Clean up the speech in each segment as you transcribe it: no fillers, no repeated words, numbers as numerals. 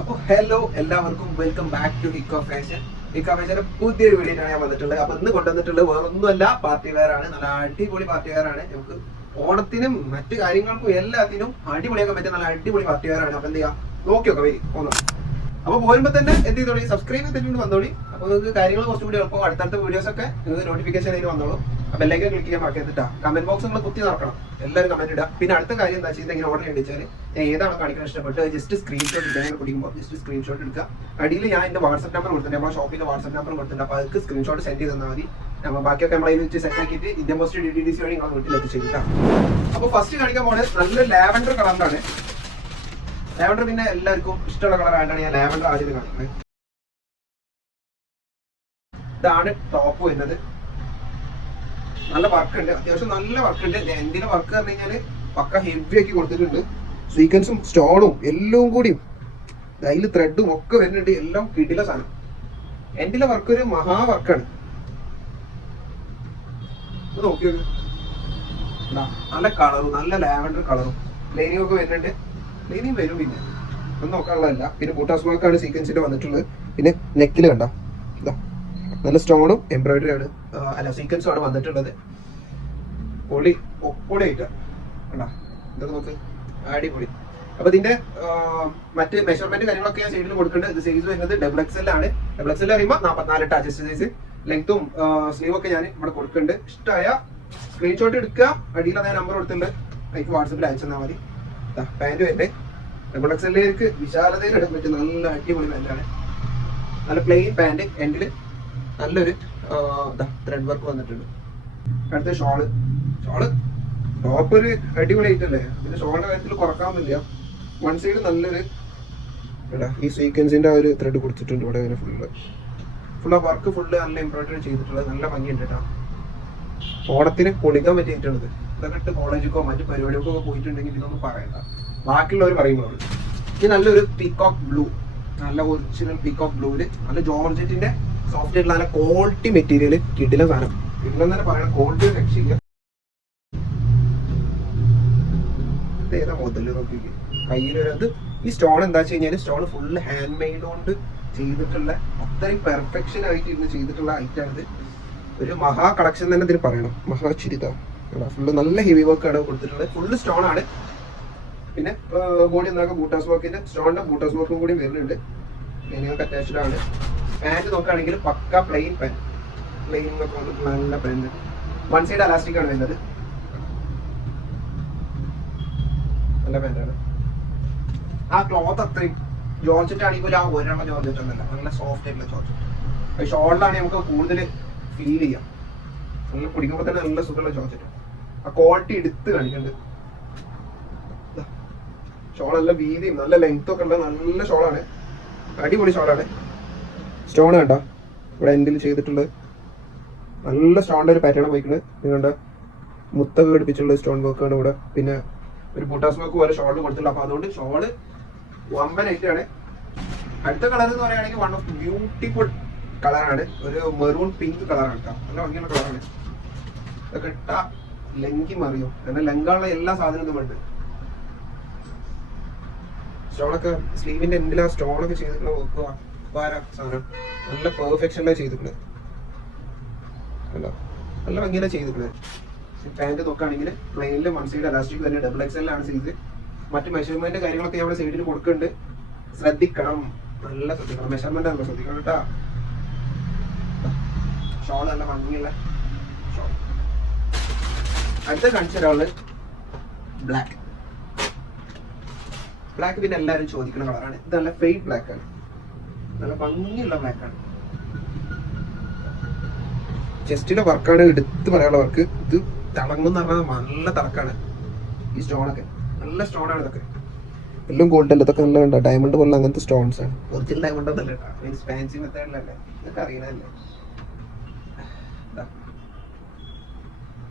അപ്പോൾ ഹലോ എല്ലാവർക്കും welcome back to ഹിക്കോ fashion. ഹിക്കോ ഫാഷന്റെ പുതിയൊരു വീഡിയോയാണ് ഞാൻ വന്നിട്ടുള്ളത്. അപ്പൊ ഇന്ന് കൊണ്ടുവന്നിട്ടുള്ളത് വേറൊന്നുമല്ല, പാർട്ടി വെയർ ആണ്. നല്ല അടിപൊളി പാർട്ടി വെയർ ആണ്. നമുക്ക് ഓണത്തിനും മറ്റു കാര്യങ്ങൾക്കും എല്ലാത്തിനും അടിപൊളിയാക്കാൻ പറ്റിയ നല്ല അടിപൊളി പാർട്ടി വെയർ ആണ്. അപ്പൊ എന്ത് ചെയ്യാം, നോക്കിയൊക്കെ വരി പോന്നോ. അപ്പൊ പോരുമ്പോ തന്നെ എന്ത് ചെയ്തോളി, സബ്സ്ക്രൈബ് ചെയ്തിട്ടുണ്ട് വന്നോളി. അപ്പൊ നിങ്ങൾക്ക് കാര്യങ്ങൾ കുറച്ചും കൂടി എളുപ്പം അടുത്തടുത്ത വീഡിയോസ് ഒക്കെ നിങ്ങൾക്ക് നോട്ടിഫിക്കേഷൻ ആയിട്ട് വന്നോളൂ. അപ്പൊ എല്ലാവരും ക്ലിക്ക് ചെയ്യാൻ മറക്കരുത്. കമന്റ് ബോക്സ് നമ്മൾ കുത്തി നടക്കണം, എല്ലാവരും കമന്റ് ഇടുക. പിന്നെ അടുത്ത കാര്യം എന്താ വെച്ചാൽ ഇങ്ങനെ ഓർഡർ ചെയ്യിച്ചാൽ ഞാൻ ഏതാണ് കാണിക്കാൻ ഇഷ്ടപ്പെട്ട് ജസ്റ്റ് സ്ക്രീൻഷോട്ട് എടുക്കാൻ പിടിക്കുമ്പോൾ ജസ്റ്റ് സ്ക്രീൻഷോട്ട് എടുക്കുക. അടിയിൽ ഞാൻ എന്റെ വാട്സ്ആപ്പ് നമ്പർ കൊടുത്തിട്ടുണ്ട്, നമ്മുടെ ഷോപ്പിന്റെ വാട്സ്ആപ്പ് നമ്പർ കൊടുത്തിട്ടുണ്ട്. അപ്പൊ അതിക്ക് സ്ക്രീൻഷോട്ട് സെൻഡ് ചെയ്ത് തന്നാൽ മതി. നമ്മൾ ബാക്കിയൊക്കെ നമ്മളതിൽ വെച്ച് സെറ്റ് ആക്കിയിട്ട് ഇന്ത്യൻ പോസ്റ്റ് DTDC വഴി നിങ്ങൾ വീട്ടിൽ എത്തിച്ചേക്കാം. അപ്പൊ ഫസ്റ്റ് കാണിക്കാൻ പോകുന്നത് നല്ല ലാവൻഡർ കളറിലാണ്. ലാവൻഡർ പിന്നെ എല്ലാവർക്കും ഇഷ്ടമുള്ള കളറായിട്ടാണ് ഞാൻ ലാവൻഡർ ആദ്യം കാണിക്കുന്നത്. ഇതാണ് ടോപ്പ് വരുന്നത്. നല്ല വർക്ക് ഉണ്ട്, അത്യാവശ്യം നല്ല വർക്ക് ഉണ്ട്. എന്തിന്റെ വർക്ക് പറഞ്ഞു കഴിഞ്ഞാല് പക്ക ഹെവി ആക്കി കൊടുത്തിട്ടുണ്ട്. സീക്വൻസും സ്റ്റോണും എല്ലാം കൂടിയും അതിൽ ത്രെഡും ഒക്കെ വരുന്നുണ്ട്. എല്ലാം കിടില സാധനം. എന്തിലെ വർക്ക് ഒരു മഹാ വർക്കാണ്. നോക്കി നല്ല കളറും നല്ല ലാവൻഡർ കളറും ലൈനിങ് ഒക്കെ വരുന്നുണ്ട്. ലൈനിങ് വരും പിന്നെ ഒന്നും നോക്കാനുള്ളതല്ല. പിന്നെ ബൂട്ടാസ് വർക്കാണ് സീക്വൻസിന്റെ വന്നിട്ടുള്ളത്. പിന്നെ നെക്കിൽ കണ്ട നല്ല സ്റ്റോണും എംബ്രോയിഡറി ആണ്, അല്ല സീക്വൻസും ആണ് വന്നിട്ടുള്ളത്. പൊളി ഒപ്പൊളിയായിട്ടാ കണ്ടാ, ഇതൊക്കെ നോക്ക് അടിപൊളി. അപ്പൊ ഇതിന്റെ മറ്റ് മെഷർമെന്റ് കാര്യങ്ങളൊക്കെ ഞാൻ സൈഡിൽ കൊടുക്കുന്നുണ്ട്. ഇത് സൈസ് വരുന്നത് XXL ആണ്. XXL അറിയുമ്പോൾ 44 ചെസ്റ്റ് സൈസ്. ലെങ്ത്തും സ്ലീവ് ഒക്കെ ഞാൻ ഇവിടെ കൊടുക്കുന്നുണ്ട്. ഇഷ്ടമായ സ്ക്രീൻഷോട്ട് എടുക്കുക. അടിയിൽ അതേ നമ്പർ കൊടുത്തിട്ടുണ്ട്, എനിക്ക് വാട്സപ്പിൽ അയച്ചു തന്നാൽ മതി. പാന്റ് വരുന്നത് XXLക്ക് വിശാലതയിൽ ഇടാൻ പറ്റും നല്ല അടിപൊളി പാന്റാണ്. നല്ല പ്ലെയിൻ പാന്റ്, എൻഡിൽ നല്ലൊരു ത്രെഡ് വർക്ക് വന്നിട്ടുണ്ട്. അടുത്ത ഷോള് ടോപ്പ് ഒരു അടിപൊളി ആയിട്ടല്ലേ. പിന്നെ ഷോളിന്റെ കാര്യത്തിൽ കുറക്കാവുന്നില്ല. വൺ സൈഡ് നല്ലൊരു ഈ സീക്വൻസിന്റെ ഒരു ത്രെഡ് കൊടുത്തിട്ടുണ്ട് ഇവിടെ. അങ്ങനെ ഫുൾ ആ വർക്ക് ഫുള്ള് നല്ല എംബ്രോയിഡറി ചെയ്തിട്ടുള്ളത്, നല്ല ഭംഗിയുണ്ട് കേട്ടോ. ഓണത്തിന് പൊളിക്കാൻ പറ്റിയിട്ടുള്ളത്. ഇതൊക്കെ ഇട്ട് കോളേജിക്കോ മറ്റു പരിപാടികൾക്കോ പോയിട്ടുണ്ടെങ്കിൽ ഇതൊന്നും പറയണ്ട, ബാക്കിയുള്ളവർ പറയുമ്പോൾ. ഇത് നല്ലൊരു പീകോക്ക് ബ്ലൂ, നല്ല ഒറിജിനൽ പീകോക്ക് ബ്ലൂവില് നല്ല ജോർജറ്റിന്റെ സോഫ്റ്റ് ആയിട്ടുള്ള നല്ല ക്വാളിറ്റി മെറ്റീരിയൽ കിട്ടില്ല സാധനം. ഇല്ലെന്ന് തന്നെ പറയണം, ക്വാളിറ്റി രക്ഷയില്ല. ഏതാ മുതല് നോക്കി കയ്യിലൊരത്. ഈ സ്റ്റോൺ എന്താ വെച്ച് കഴിഞ്ഞാൽ സ്റ്റോൺ ഫുള്ള് ഹാൻഡ് മെയ്ഡ് കൊണ്ട് ചെയ്തിട്ടുള്ള അത്രയും പെർഫെക്ഷൻ ആയിട്ട് ഇരുന്ന് ചെയ്തിട്ടുള്ള ഐറ്റാണിത്. ഒരു മഹാ കളക്ഷൻ തന്നെ ഇതിന് പറയണം. മഹാ ചിരിത ഫുള്ള് നല്ല ഹെവി വർക്ക് ആണ് കൊടുത്തിട്ടുള്ളത്. ഫുള്ള് സ്റ്റോൺ ആണ്. പിന്നെ ബോഡി എന്താക്കുക ബൂട്ടാസ് വർക്കിന്റെ സ്റ്റോണിന്റെ ബൂട്ടാസ് വർക്കും കൂടി വരുന്നുണ്ട്. ലൈനിങ്ങൊക്കെ അറ്റാച്ച്ഡ് ആണ്. പാന്റ് നോക്കുകയാണെങ്കിൽ പക്ക പ്ലെയിൻ പാന്റ്, പ്ലെയിനിങ് ഒക്കെ വന്നിട്ട് നല്ല പാന്റ്. വൺ സൈഡ് അലാസ്റ്റിക് ആണ് വരുന്നത്. നല്ല പാന്റാണ്. ആ ക്ലോത്ത് അത്രയും ജോർജറ്റ് ആണെങ്കിൽ ആ ഒരെണ്ണം ജോർജറ്റ് ഒന്നല്ല, നല്ല സോഫ്റ്റ് ആയിട്ടുള്ള ജോർജറ്റ്. ഷോളിലാണെങ്കിൽ നമുക്ക് കൂടുതൽ ഫീൽ ചെയ്യാം. നല്ല പിടിക്കുമ്പോൾ തന്നെ നല്ല സുഖമുള്ള ജോർജറ്റ്. ആ ക്വാളിറ്റി എടുത്ത് കാണിക്കുന്നുണ്ട്. ഷോളെല്ലാം വീതിയും നല്ല ലെങ്ത്തും ഒക്കെ ഉള്ള നല്ല ഷോളാണ്. അടിപൊളി ഷോളാണ്. സ്റ്റോൺ കണ്ട ഇവിടെ എൻഡിൽ ചെയ്തിട്ടുള്ളത് നല്ല സ്റ്റോണിന്റെ ഒരു പാറ്റേൺ പോയിക്കുന്നത്. നിങ്ങളുടെ മുത്തൊക്കെ ഘടിപ്പിച്ചുള്ള സ്റ്റോൺ വർക്കാണ് ഇവിടെ. പിന്നെ ഒരു ബൂട്ടാസ് വർക്ക് പോലെ ഷോളിൽ കൊടുത്തിട്ടുള്ള. അപ്പൊ അതുകൊണ്ട് ഷോള് വമ്പനായിട്ടാണ്. അടുത്ത കളർ എന്ന് പറയുകയാണെങ്കിൽ വൺ ഓഫ് ബ്യൂട്ടിഫുൾ കളറാണ്. ഒരു മെറൂൺ പിങ്ക് കളറാണ് കേട്ടോ. നല്ല ഭംഗിയുള്ള കളറാണ്. ഇതൊക്കെ ഇട്ട ലെങ്കി മറിയോ, കാരണം ലെങ്കാനുള്ള എല്ലാ സാധനവും ഉണ്ട്. സ്റ്റോണൊക്കെ സ്ലീവിന്റെ എൻഡിൽ ആ സ്റ്റോണൊക്കെ ചെയ്തിട്ടുള്ള വെക്കുക സാധനം നല്ല പെർഫെക്ഷനിലാണ് ചെയ്തിട്ടുള്ളത്. അല്ല നല്ല ഭംഗിയിലാണ് ചെയ്തിട്ടുള്ളത്. പാന്റ് നോക്കുകയാണെങ്കിൽ പ്ലെയിനിൽ വൺ സൈഡ് അലാസ്റ്റിക് തന്നെ XXL ആണ് സൈസ്. മറ്റു മെഷർമെന്റ് കാര്യങ്ങളൊക്കെ നമ്മുടെ സൈഡിൽ കൊടുക്കുന്നുണ്ട്. ശ്രദ്ധിക്കണം, നല്ല ശ്രദ്ധിക്കണം. മെഷർമെന്റ് ആണല്ലോ ശ്രദ്ധിക്കണം കേട്ടാ. ഷോൾ നല്ല ഭംഗിയുള്ള ഷോൾ. അടുത്ത കാണിച്ച ഒരാള് ബ്ലാക്ക്. ബ്ലാക്ക് പിന്നെ എല്ലാവരും ചോദിക്കുന്ന കളറാണ്. ഇത് നല്ല ഫെയ്ഡ് ബ്ലാക്ക് ആണ്, നല്ല ഭംഗിയുള്ള ബ്ലാക്ക് ആണ്. ചെസ്റ്റിന്റെ വർക്കാണ് എടുത്ത് പറയാനുള്ള വർക്ക്. ഇത് തിളങ്ങും എന്ന് പറഞ്ഞാൽ നല്ല തിളക്കാണ്. ഈ സ്റ്റോണൊക്കെ നല്ല സ്റ്റോണാണ്. ഇതൊക്കെ എല്ലാം ഗോൾഡ് അല്ല, ഇതൊക്കെ നല്ല ഡയമണ്ട് പോലുള്ള അങ്ങനത്തെ സ്റ്റോൺസ് ആണ്. ഒറിജിനൽ ഡയമണ്ട് ഒന്നല്ല കേട്ടോ, മീൻസ് ഫാൻസി മെത്തേഡിലല്ലേ, ഇതൊക്കെ അറിയണല്ലേ.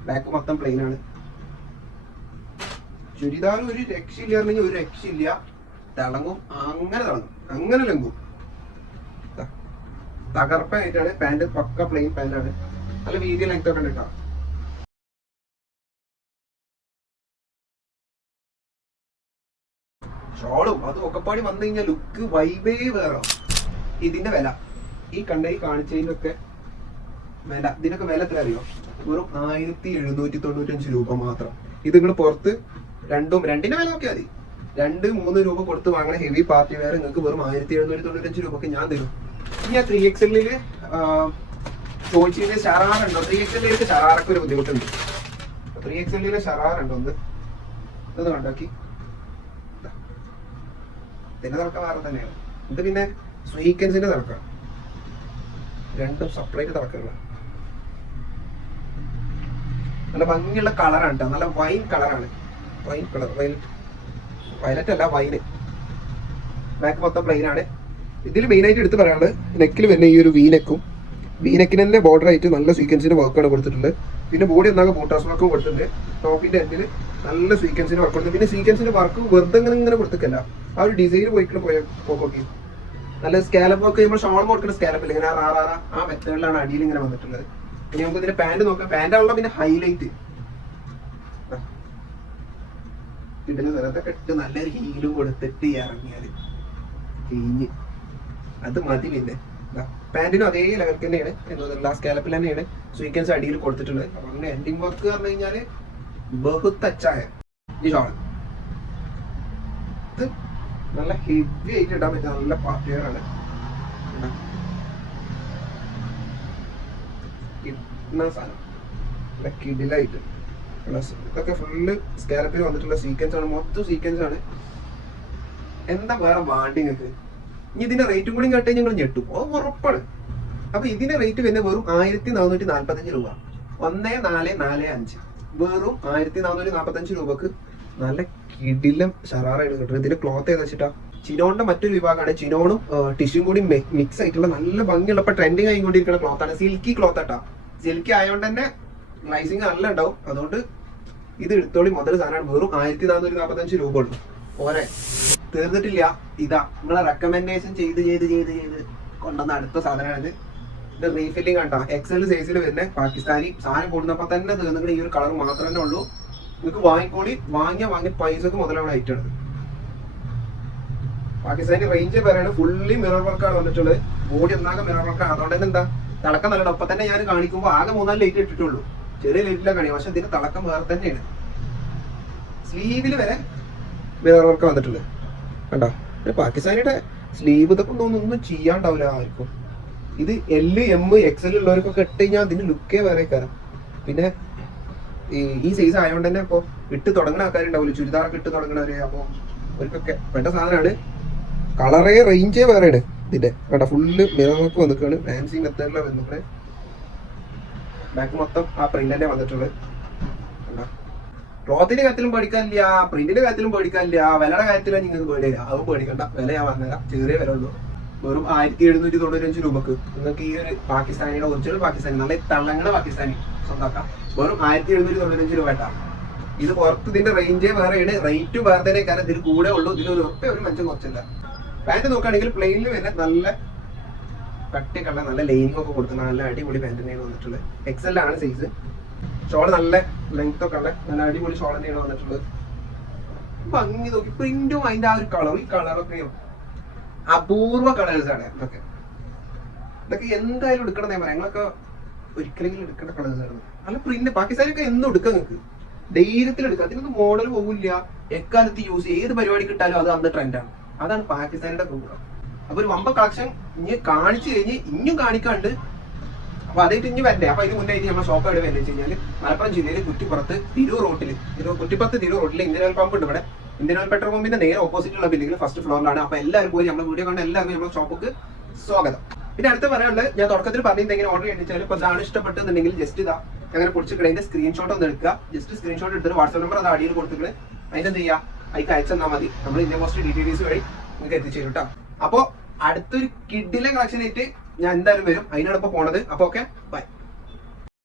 ബാക്ക് മൊത്തം പ്ലെയിൻ ആണ്. ചുരിദാർ ഒരു രക്ഷയില്ല പറഞ്ഞെങ്കിൽ ഒരു രക്ഷയില്ല. തിളങ്ങും, അങ്ങനെ തിളങ്ങും, അങ്ങനെ ലംഘും. തകർപ്പായിട്ടാണ്. പാന്റ് പക്ക പ്ലെയിൻ പാന്റാണ്. നല്ല വീതി ലെങ്ത് ഒക്കെ ഉണ്ട് കേട്ടോ. ഷോളും അതും ഒക്കെപ്പാടി വന്നു കഴിഞ്ഞാൽ ലുക്ക് വൈബേ വേറെ. ഇതിന്റെ വില ഈ കാണിച്ചതിനൊക്കെ വില, ഇതിനൊക്കെ വില എത്ര അറിയോ? വെറും 1795 രൂപ മാത്രം. ഇത് നിങ്ങൾ പുറത്ത് രണ്ടിന്റെ വില നോക്കിയാൽ മതി. 2-3 രൂപ കൊടുത്ത് വാങ്ങണ ഹെവി പാർട്ടി വെയർ നിങ്ങൾക്ക് വെറും 1795 രൂപക്ക് ഞാൻ തരും. ഇനി ആ 3XL ചോദിച്ചതിന് ഷറാറുണ്ടോ? 3XL ഷറാറൊക്കെ ഒരു ബുദ്ധിമുട്ടുണ്ട്. 3XL ഷറാറുണ്ടോ? ഒന്ന് കണ്ടാക്കി. ഇതിന്റെ തറക്കം വേറെ തന്നെയാണ്. ഇത് പിന്നെ സ്വീക്കൻസിന്റെ തറക്കാണ്. രണ്ടും സെപ്പറേറ്റ് തറക്കങ്ങളാണ്. നല്ല ഭംഗിയുള്ള കളറാണ് കേട്ടോ. നല്ല വൈൻ കളറാണ്. വൈൻ കളർ, വയലറ്റ് അല്ല, വൈന്. ബാക്ക് മൊത്തം പ്ലെയിൻ ആണ്. ഇതിൽ മെയിനായിട്ട് എടുത്ത് പറയാനുള്ളത് നെക്കിൽ വരുന്ന ഈ ഒരു വീനെക്കിന് തന്നെ ബോർഡർ ആയിട്ട് നല്ല സ്വീക്കൻസിന്റെ വർക്കാണ് കൊടുത്തിട്ടുള്ളത്. പിന്നെ ബോഡി ഒന്നാകെ ബൂട്ടാസ് വർക്കും കൊടുത്തിട്ടുണ്ട്. ടോപ്പിന്റെ എൻഡിൽ നല്ല സ്വീക്കൻസിന്റെ വർക്ക് കൊടുത്തിട്ടുണ്ട്. പിന്നെ സ്വീക്കൻസിന്റെ വർക്ക് വെറുതെ ഇങ്ങനെ കൊടുത്തിട്ടില്ല, ആ ഒരു ഡിസൈൻ പോയി നല്ല സ്കാലപ്പ് വർക്ക് നമ്മൾ ഷോൾ കൊടുക്കുന്ന സ്കാലപ്പില്ല, ഇങ്ങനെ ആ മെത്തേഡിലാണ് അടിയിൽ ഇങ്ങനെ വന്നിട്ടുള്ളത്. ഇനി നമുക്ക് ഇതിന്റെ പാന്റ് നോക്കാം. പാന്റാണല്ലോ പിന്നെ ഹൈലൈറ്റ്. ഇതിന്റെ സ്ഥലത്തൊക്കെ ഇട്ട് നല്ലൊരു ഹീലും കൊടുത്തിട്ട് ഇറങ്ങിയാല് കഴിഞ്ഞ് അത് മതി. പിന്നെ പാന്റിനും അതേ ലെവൽക്ക് തന്നെയാണ് എന്നല്ല, സ്കാലപ്പിൽ തന്നെയാണ് സ്വീക്കൻസ് അടിയിൽ കൊടുത്തിട്ടുള്ളത്. അപ്പൊ അങ്ങനെ എൻഡിങ് വർക്ക് പറഞ്ഞു കഴിഞ്ഞാല് ബഹുത്ത് അച്ചായ ഈ ഷോൾ. ഇത് നല്ല ഹെവി ആയിട്ട് ഇടാൻ പറ്റുന്ന നല്ല പാർട്ടി വെയർ ആണ്. സാധനം നല്ല കിടിലായിട്ട് ഇതൊക്കെ ഫുള്ള് സ്കാലപ്പിൽ വന്നിട്ടുള്ള സീക്വൻസ് ആണ്, മൊത്തം സീക്വൻസ് ആണ്. എന്താ വേറെ വാണ്ടി നിങ്ങൾക്ക്? ഇനി ഇതിന്റെ റേറ്റും കൂടി കേട്ട് ഞങ്ങൾ ഞെട്ടും, അത് ഉറപ്പാണ്. അപ്പൊ ഇതിന്റെ റേറ്റ് പിന്നെ വെറും 1445 രൂപ. 1445 വെറും 1445 രൂപക്ക് നല്ല കിടിലം ഷറാറായിട്ട് കിട്ടും. ഇതിന്റെ ക്ലോത്ത് ഏതാ വെച്ചിട്ടാ ചിനോണിന്റെ മറ്റൊരു വിഭാഗമാണ്. ചിനോണും ടിഷ്യൂം കൂടി മിക്സ് ആയിട്ടുള്ള നല്ല ഭംഗിയുള്ള ഇപ്പൊ ട്രെൻഡിങ് ആയിക്കൊണ്ടിരിക്കുന്ന ക്ലോത്താണ്. സിൽക്കി ക്ലോത്ത് ആട്ടാ. സിൽക്കി ആയതുകൊണ്ട് തന്നെ ഗ്ലൈസിങ് നല്ല ഉണ്ടാവും. അതുകൊണ്ട് ഇത് എടുത്തോളി, മുതൽ സാധനമാണ്. വെറും 1445 രൂപ ഉള്ളു. പോരെ, തീർന്നിട്ടില്ല. ഇതാ നിങ്ങളെ റെക്കമെൻഡേഷൻ ചെയ്ത് കൊണ്ടുവന്ന അടുത്ത സാധനമാണിത്. ഇത് റീഫില്ലിംഗ് കണ്ടാ XL സൈസിൽ വരുന്ന പാകിസ്ഥാനി സാധനം കൊടുന്നപ്പോ തന്നെ തീർന്നിട്ട് ഈ ഒരു കളർ മാത്രം തന്നെ ഉള്ളൂ. നിങ്ങൾക്ക് വാങ്ങിക്കോളി. വാങ്ങിയ പൈസക്ക് മുതലുള്ള ഐറ്റം ആണ്. പാകിസ്ഥാനി റേഞ്ച് പറയാണ്. ഫുള്ളി മിറർ വർക്കാണ് വന്നിട്ടുള്ളത്. ബോഡി ഒന്നാകെ മിറർ വർക്കാണ്. അതുകൊണ്ട് തന്നെ എന്താ തിളക്കം നല്ലത്. ഒപ്പം തന്നെ ഞാൻ കാണിക്കുമ്പോൾ ആകെ 3-4 ലൈറ്റ് ഇട്ടിട്ടുള്ളൂ. ചെറിയ ലൈറ്റിലാണ് കാണിക്കുക, പക്ഷെ ഇതിന്റെ തിളക്കം വേറെ തന്നെയാണ്. സ്ലീവില് വരെ മിറർ വർക്ക് വന്നിട്ടുള്ളത് കണ്ടോ. പാകിസ്ഥാനിയുടെ സ്ലീവ് ഇതൊക്കെ ഒന്നും ചെയ്യാണ്ടാവില്ല ആർക്കും. ഇത് L, M, XL ഉള്ളവർക്കൊക്കെ ഇട്ട് കഴിഞ്ഞാൽ അതിന് ലുക്കേ വേറെ കാരണം. പിന്നെ ഈ സൈസ് ആയതുകൊണ്ട് തന്നെ ഇപ്പോൾ ഇട്ട് തുടങ്ങുന്ന ആൾക്കാരുണ്ടാവില്ല, ചുരിദാറൊക്കെ ഇട്ട് തുടങ്ങണവര്. അപ്പോൾ അവർക്കൊക്കെ വേണ്ട സാധനമാണ്. കളറേ റേഞ്ചേ വേറെയാണ് ഇതിന്റെ കേട്ടോ. ഫുള്ള് മിറർ വർക്ക് വന്നിട്ടാണ്. ഫാൻസി മെത്തേഡിലാണ് വന്നിട്ട്. ബാക്ക് മൊത്തം ആ പ്രിന്റ് തന്നെ വന്നിട്ടുള്ളത്. ക്ലോത്തിന്റെ കാര്യത്തിലും പേടിക്കാനില്ല, പ്രിന്റിന്റെ കാര്യത്തിലും പേടിക്കാനില്ല, വിലയുടെ കാര്യത്തിലും നിങ്ങൾക്ക് പേടിയില്ല. അതും പേടിക്കണ്ട. വില ഞാൻ പറഞ്ഞുതരാം, ചെറിയ വില ഉള്ളൂ. വെറും 1795 രൂപക്ക് നിങ്ങൾക്ക് ഈ ഒരു പാകിസ്ഥാനിയുടെ ഒറിജിനൽ പാകിസ്ഥാനി, നല്ല തള്ളങ്ങണ പാകിസ്ഥാനി സ്വന്തമാക്കാം. വെറും 1795 രൂപ കേട്ടാ. ഇത് പുറത്ത് ഇതിന്റെ റേഞ്ചേ വേറെയാണ്, റേറ്റും വേറെ തന്നെ. കാരണം ഇതിന് കൂടെ ഉള്ളൂ. ഇതിന് ഒരു മനുഷ്യൻ കുറച്ചില്ല. പാന്റ് നോക്കുകയാണെങ്കിൽ പ്ലെയിനിൽ വരുന്ന നല്ല കട്ടിക്കള്ള നല്ല ലൈനിങ് ഒക്കെ കൊടുക്കുന്ന നല്ല അടിപൊളി പാന്റ് തന്നെയാണ് വന്നിട്ടുള്ളത്. XL ആണ് സൈസ്. ഷോള് നല്ല ലെങ്ത് ഒക്കെ ഉള്ള നല്ല അടിപൊളി ഷോൾ തന്നെയാണ് വന്നിട്ടുള്ളത്. ഭംഗി നോക്കി പ്രിന്റും അതിന്റെ ആ ഒരു കളറും, ഈ കളറൊക്കെയോ അപൂർവ കളേഴ്സ് ആണ്. ഇതൊക്കെ എന്തായാലും എടുക്കണം ഞാൻ പറയാം. ഞങ്ങളൊക്കെ ഒരിക്കലെങ്കിലും എടുക്കേണ്ട കളേഴ്സ് ആണ്. നല്ല പ്രിന്റ് പാകിസ്ഥാനൊക്കെ എന്നും എടുക്കാം. നിങ്ങൾക്ക് ധൈര്യത്തിൽ എടുക്കാം. അതിനൊന്നും മോഡൽ പോകില്ല. എക്കാലത്ത് യൂസ് ചെയ്യും. ഏത് പരിപാടി കിട്ടാലും അത് അന്ന് ട്രെൻഡാണ്. അതാണ് പാകിസ്ഥാനിയുടെ പ്രോഗ്രാം. അപ്പൊ ഒരു വമ്പ കളക്ഷൻ ഇനി കാണിച്ചു കഴിഞ്ഞ് ഇനിയും കാണിക്കാണ്ട്. അപ്പൊ അതായിട്ട് ഇനി വരണ്ടേ. അപ്പൊ ഇതിന് മുന്നേ നമ്മുടെ ഷോപ്പ് എവിടെ വരേണ്ടത് വെച്ച് കഴിഞ്ഞാൽ മലപ്പുറം ജില്ലയിൽ കുറ്റിപ്പുറത്ത് തിരൂർ റോട്ടിൽ ഇന്ത്യൻ ഓയിൽ പമ്പ് ഉണ്ട്. ഇവിടെ ഇന്ത്യൻ ഓയിൽ പെട്രോൾ പമ്പിന്റെ നേരെ ഓപ്പോസിറ്റ് ഉള്ള ബിൽഡിംഗിൽ ഫസ്റ്റ് ഫ്ലോറിലാണ്. അപ്പൊ എല്ലാവരും പോയി നമ്മുടെ വീഡിയോ കണ്ട എല്ലാവരും നമ്മുടെ ഷോപ്പിക്ക് സ്വാഗതം. പിന്നെ അടുത്ത് പറയാനുള്ളത്, ഞാൻ തുടക്കത്തിൽ പറഞ്ഞത് എങ്ങനെ ഓർഡർ ചെയ്യിച്ചാൽ ഇപ്പൊ ഇതാണ് ഇഷ്ടപ്പെട്ടെന്നുണ്ടെങ്കിൽ ജസ്റ്റ് ഇതാ അങ്ങനെ പൊടിച്ചിട്ട് സ്ക്രീൻഷോട്ട് ഒന്ന് എടുക്കുക. ജസ്റ്റ് സ്ക്രീൻഷോട്ട് എടുത്തിട്ട് വാട്സ്ആപ്പ് നമ്പർ അത് അടിയിൽ കൊടുത്തിട്ട് അതിന്റെ എന്ത് ചെയ്യുക, അതിക്ക് അയച്ചെന്നാൽ മതി. നമ്മൾ ഇന്ത്യ പോസ്റ്റ് DTDC വഴി നിങ്ങൾക്ക് എത്തിച്ചു തരും കേട്ടോ. അപ്പോ അടുത്തൊരു കിഡിലെ കളക്ഷൻ ആയിട്ട് ഞാൻ എന്തായാലും വരും. അതിനോടൊപ്പം പോണത്. അപ്പൊ ഓക്കെ, ബൈ.